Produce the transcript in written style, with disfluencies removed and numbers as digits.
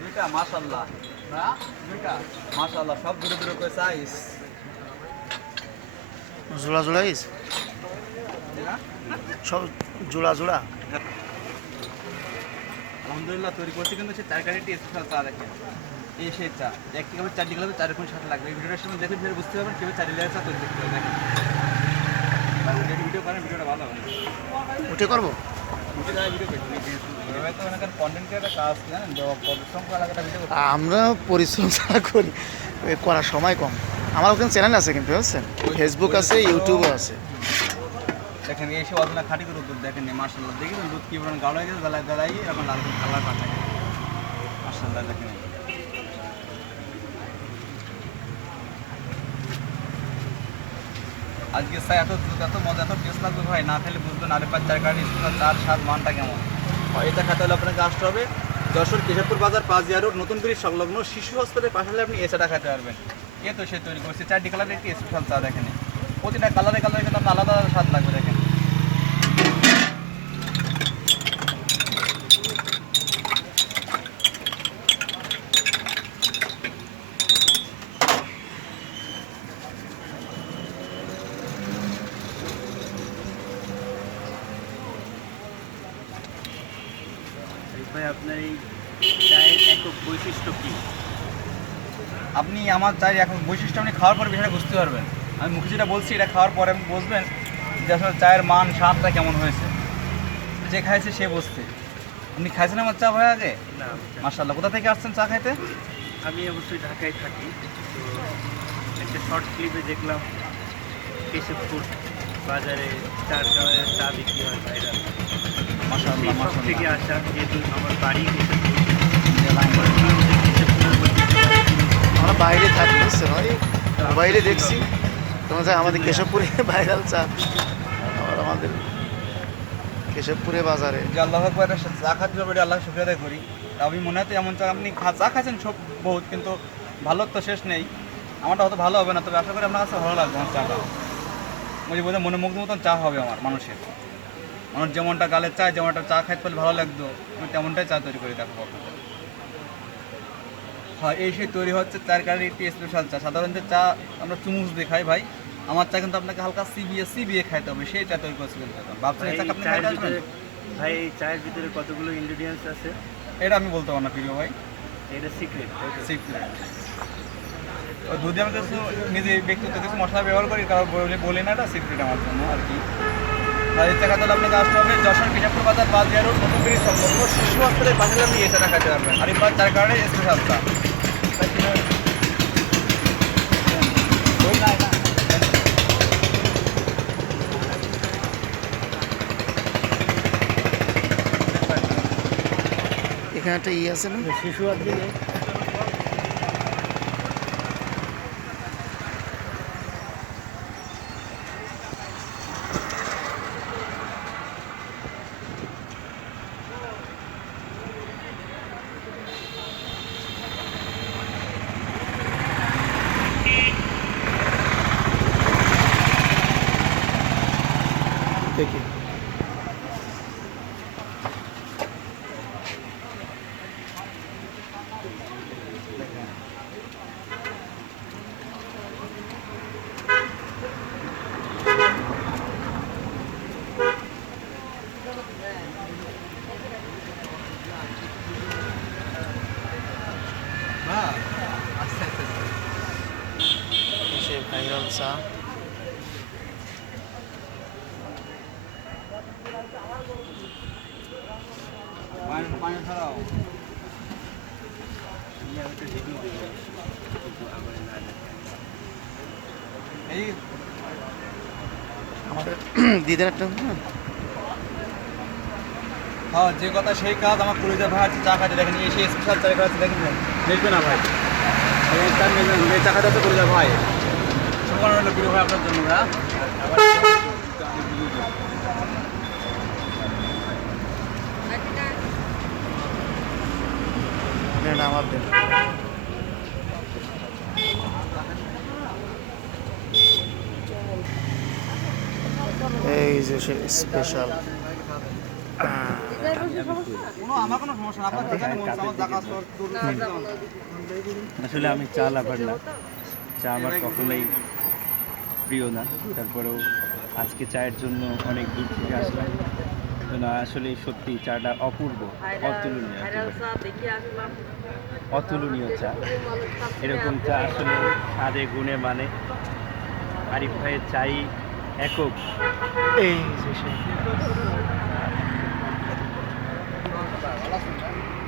দুইটা মাশাআল্লাহ, না দুইটা মাশাআল্লাহ, সব দূরে দূরে করে সাইজ জোড়া জোড়া ইস সব জোড়া জোড়া। আলহামদুলিল্লাহ তৈরি করছি, কিন্তু সে চার কারিটি স্পেশাল চা দেখেন। এই সেই চা একটি কাপে 4 গ্লাসে 4 রকম সাথে লাগবে। এই ভিডিওটার সময় দেখুন, ফের বুঝতে পারবেন কীভাবে 4 গ্লাস চা তৈরি করতে হবে। দেখেন ভিডিও করেন, ভিডিওটা ভালো হবে। উঠে করবো আমরা পরিশ্রম ছাড়া করি, করার সময় কম। আমার ওখানে চ্যানেল আছে কিন্তু বুঝছেন, ফেসবুক আছে, ইউটিউবও আছে। দেখেন এসে অরিজিনাল খাঁটি করে দুধ দেখেন মাশাআল্লাহ, দেখেন দুধ কি পরিমাণ গাঢ় হয়ে গেছে, জ্বালায় জ্বালাই এখন লাল কালার পাতা মাশাআল্লাহ। দেখেন আজকে স্যার এত এত মজা, এত টেস্ট লাগবে ভাই, না খেলে বুঝবেন আরে পাঁচ 4 কারি চার স্বাদ মানটা কেমন। এটা খেতে হলে আপনাকে আসতে হবে যশোর কেশবপুর বাজার 5 রোড নতুন ব্রিজ সংলগ্ন শিশু হসপিটালের পাশে হলে আপনি এ চাটা খেতে পারবেন। এ তো সে তৈরি করছে 4 কালারের একটি স্পেশাল চা। দেখেন প্রতিটা কালারে কালারে কিন্তু আপনার আলাদা আলাদা স্বাদ লাগবে। দেখেন ভাই আপনার এই চায়ের একক বৈশিষ্ট্য কী? আপনি আমার চাই এখন বৈশিষ্ট্য আপনি খাওয়ার পরে বিষয়টা বুঝতে পারবেন। আমি মুখে যেটা বলছি এটা খাওয়ার পরে আপনি বুঝবেন যে আসলে চায়ের মান স্বাদটা কেমন হয়েছে। যে খাইছে সে বুঝতে। আপনি খাইছেন আমার চা ভাই আগে? না মাশাআল্লাহ। কোথা থেকে আসছেন চা খাইতে? আমি অবশ্যই ঢাকায় থাকি, তো একটা শর্ট ক্লিপে দেখলাম কেশবপুর বাজারে 4 কালারের চা বিক্রি হয় ভাইরাল। মাশাআল্লাহ সব থেকে মাশাআল্লাহ। আসা, যেহেতু আমার বাড়ি কেশবপুর, আমরা বাইরে থাকি বুঝছেন, ওই মোবাইলে দেখছি তোমার আমাদের কেশবপুরে ভাইরাল চা, আমাদের কেশবপুরে বাজারে। যে আল্লাহ আকবার চা খাচ্ছি ব্যাপারে আল্লাহ শুকরিয়া আদায় করি। তা আমি মনে হয় এমন চা আপনি চা খাচ্ছেন সব বহুত, কিন্তু ভালো তো শেষ নেই। আমারটা হয়তো ভালো হবে না, তবে আশা করি আপনার কাছে ভালো লাগবে আমার চাটা। বুঝে বোধহয় মনে মুগ্ধ মতন চা হবে আমার মানুষের। মানুষ যেমনটা গালে চায়, যেমনটা চা খাইতে পারলে ভালো লাগতো, আমি তেমনটাই চা তৈরি করে দেখাবো আপনাদের। হ্যাঁ এই সেই তৈরি হচ্ছে 4 কালারের একটি স্পেশাল চা। সাধারণত চা আমরা চুমুচ দিয়ে খাই ভাই, আমার চা কিন্তু আপনাকে হালকা চিবিয়ে খাইতে হবে, সেই চা তৈরি করছে কিন্তু ভাবছেন এই চা আপনি খাইতে আসবেন? ভাই এই চায়ের ভিতরে কতগুলো ইনগ্রিডিয়েন্টস আছে এটা আমি বলতে পারবো না প্রিয় ভাই, এটা সিক্রেট। সিক্রেট। ও যদি আমি কিছু নিজে ব্যক্তিগত কিছু মশলা ব্যবহার করি, কারণ বলি না, এটা সিক্রেট আমার জন্য আর কি। আর এই চাটা তাহলে আপনাকে আসতে হবে যশোর কেশবপুর বাজার 5 রোড নতুন ব্রিজ সংলগ্ন শিশু হসপিটালের পাশে আপনি এই চাটা খাইতে পারবেন। আর এবার 4 কালারের স্পেশাল চা। এখানে একটা আছে না, শিশু আর দিনে দেখি সে ভাইরাল চা। পানি ছাড়াও এই আমাদের দিদের একটা হ্যাঁ যে কথা সেই কাজ। আমার কুড়িতে ভাই আছে চা খাইতে, দেখেন এই সেই স্পেশাল চা খাচ্ছে, দেখেন দেখবে না ভাই, এই চা খাইতে হচ্ছে কুড়িতে ভাই। শুভকামনা রইল প্রিয় ভাই আপনার জন্য ভাই। আমার দেন এই যে স্পেশাল আমার কোনো সমস্যা না, আপনার যেখানে মন চায়, আমার যা কাজ করার দূর থেকে যাওয়া না। আসলে আমি চা লাভার না, চা আমার কখনোই প্রিয় না। তারপরেও আজকে চায়ের জন্য অনেক দূর থেকে আসলাম। তো না, আসলে সত্যি চাটা অপূর্ব, অতুলনীয়, একেবারে অতুলনীয় চা। এরকম চা আসলে স্বাদে গুণে মানে আরিফ ভাইয়ের চাই একক। এই যে